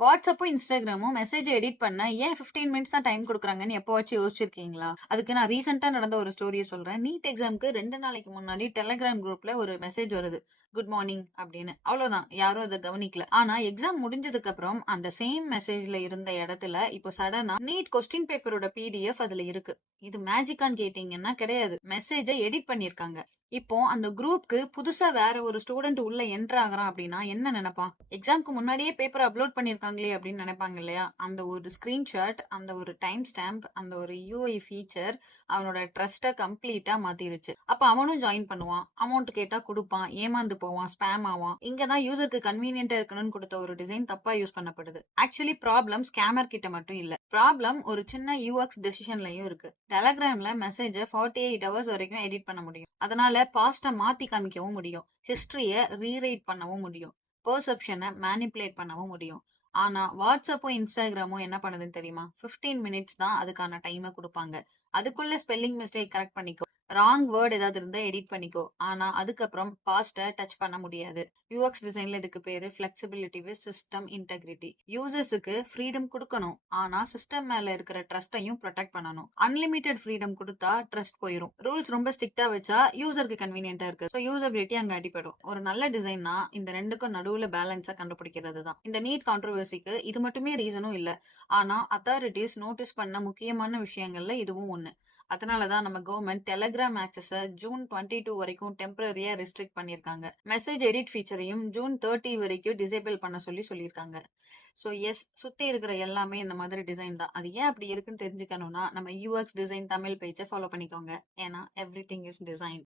வாட்ஸ்அப்பும், இன்ஸ்டாகிராமும் மெசேஜ edit பண்ண ஏன் 15 minutes தான் டைம் குடுக்குறாங்கன்னு எப்பவாச்சும் யோசிச்சிருக்கீங்களா? அதுக்கு நான் ரீசென்ட்டா நடந்த ஒரு ஸ்டோரிய சொல்றேன். நீட் எக்ஸாம்க்கு 2 நாளைக்கு முன்னாடி டெலகிராம் குரூப்ல ஒரு மெசேஜ் வருது. குட் மார்னிங் அப்படின்னு. அவ்வளோதான். யாரும் அத கவனிக்கல. ஆனா எக்ஸாம் முடிஞ்சதுக்கு அப்புறம் அந்த சேம் மெசேஜ்ல இருந்த இடத்துல இப்போ சடனா நீட் கொஸ்டின் பேப்பரோட பிடிஎஃப் அதுல இருக்கு. இது மேஜிக்கான்னு கேட்டீங்கன்னா கிடையாது. மெசேஜ எடிட் பண்ணியிருக்காங்க. இப்போ அந்த குரூப்க்கு புதுசா வேற ஒரு ஸ்டூடண்ட் உள்ள என்டர் ஆகுறான் அப்படின்னா என்ன நினைப்பான்? எக்ஸாம்க்கு முன்னாடியே பேப்பர் அப்லோட் பண்ணியிருக்காங்களே அப்படின்னு நினைப்பாங்க இல்லையா? அந்த ஒரு ஸ்கிரீன்ஷாட், அந்த ஒரு டைம் ஸ்டாம்ப், அந்த ஒரு யூஐ ஃபீச்சர் அவனோட ட்ரஸ்ட்ட கம்ப்ளீட்டா மாத்திருச்சு. அப்ப அவனும் ஜாயின் பண்ணுவான். அமௌண்ட் கேட்டா குடுப்பான். ஏமாந்து போவான். ஸ்பாம் ஆவான். இங்க தான் யூசருக்கு கன்வீனியன்ட்டா இருக்கணும்னு கொடுத்த ஒரு டிசைன் தப்பா யூஸ் பண்ணப்படுது. ஆக்சுவலி ப்ராப்ளம் ஸ்கேமர் கிட்ட மட்டும் இல்ல. ப்ராப்ளம் ஒரு சின்ன யூஎக்ஸ் டெசிஷன்லயும் இருக்கு. டெலகிராம்ல மெசேஜ 48 ஹவர்ஸ் வரைக்கும் எடிட் பண்ண முடியும். அதனால பாஸ்ட மாத்தி காமிக்கவும் முடியும். ஹிஸ்டரிய ரீரைட் பண்ணவும் முடியும். பெர்செப்ஷன மேனிபுலேட் பண்ணவும் முடியும். ஆனா வாட்ஸ்அப்பும், இன்ஸ்டாகிராமும் என்ன பண்ணுதுன்னு தெரியுமா? 15 மினிட்ஸ் தான் அதுக்கான டைம குடுப்பாங்க. அதுக்குள்ள ஸ்பெல்லிங் மிஸ்டேக் கரெக்ட் பண்ணிக்கோ. ராங் வேர்ட் ஏதாவது இருந்தா எடிட் பண்ணிக்கோ. ஆனா அதுக்கப்புறம் பாஸ்ட டச் பண்ண முடியாது. யூஎக்ஸ் டிசைன்ல இதுக்கு பேரு ஃபிளெக்சிபிலிட்டி வித் சிஸ்டம் இன்டெகிரிட்டி. யூசர்ஸுக்கு ஃப்ரீடம் குடுக்கணும். ஆனா சிஸ்டம் மேல இருக்கிற ட்ரஸ்டையும் ப்ரொடெக்ட் பண்ணணும். அன்லிமிட்டெட் ஃப்ரீடம் குடுத்தா ட்ரஸ்ட் போயிரும். ரூல்ஸ் ரொம்ப ஸ்ட்ரிக்ட்டா வச்சா யூசருக்கு கன்வீனியன்ட்டா இருக்கு. சோ யூசபிலிட்டி அங்க அடிபடும். ஒரு நல்ல டிசைன்னா இந்த ரெண்டுக்கும் நடுவுல பேலன்ஸா கண்டுபிடிக்கிறது தான். இந்த நீட் கான்ட்ரோவர்சிக்கு இது மட்டுமே ரீசனும் இல்ல. ஆனா அத்தாரிட்டிஸ் நோட்டீஸ் பண்ண முக்கியமான விஷயங்கள்ல இதுவும் ஒண்ணு. அதனால தான் நம்ம கவர்மெண்ட் டெலகிராம் ஆக்சஸ ஜூன் 22 வரைக்கும் டெம்பரரியா ரெஸ்ட்ரிக்ட் பண்ணியிருக்காங்க. மெசேஜ் எடிட் ஃபீச்சரையும் ஜூன் 30 வரைக்கும் டிசேபிள் பண்ண சொல்லியிருக்காங்க. ஸோ எஸ், சுத்தி இருக்கிற எல்லாமே இந்த மாதிரி டிசைன் தான். அது ஏன் அப்படி இருக்குன்னு தெரிஞ்சுக்கணும்னா நம்ம யூஎக்ஸ் டிசைன் தமிழ் பேஜை ஃபாலோ பண்ணிக்கோங்க. ஏன்னா எவ்ரிதிங் இஸ் டிசைன்.